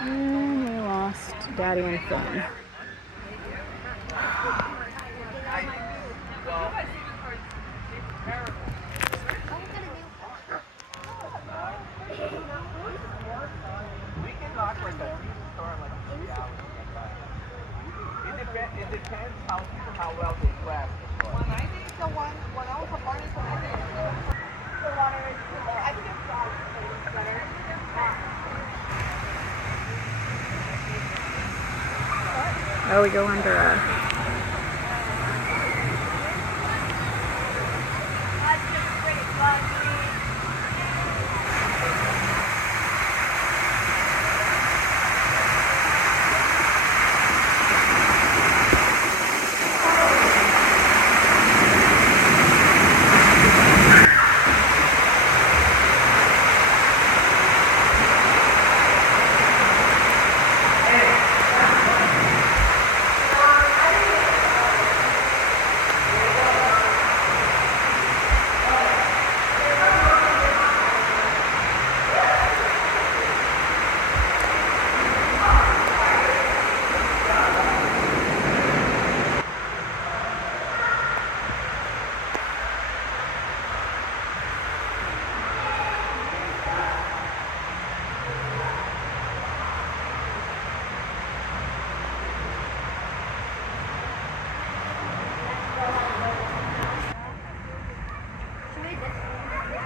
And we lost Daddy and Finn. It depends how well they grab. When I think the one when I was a party, the water is too low. I think it's better. Oh, we go under a...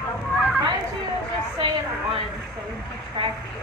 Why don't you just say it once so we keep track of you?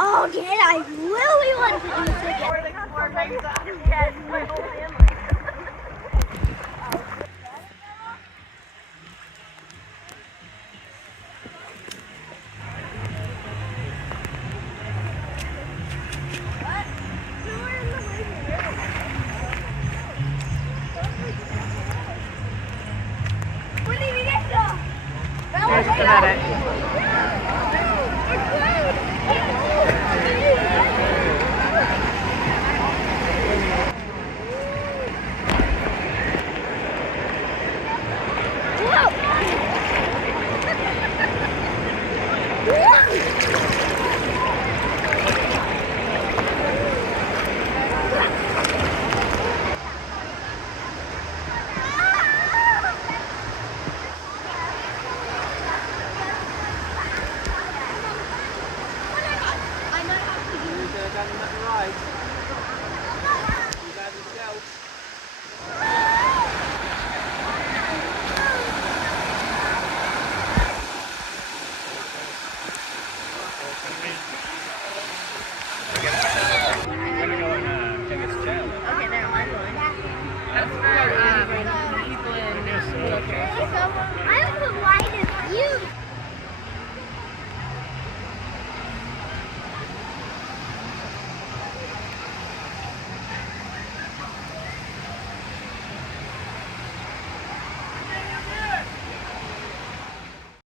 Oh, did I really want to do this There's the medic. That's for people in wheelchairs.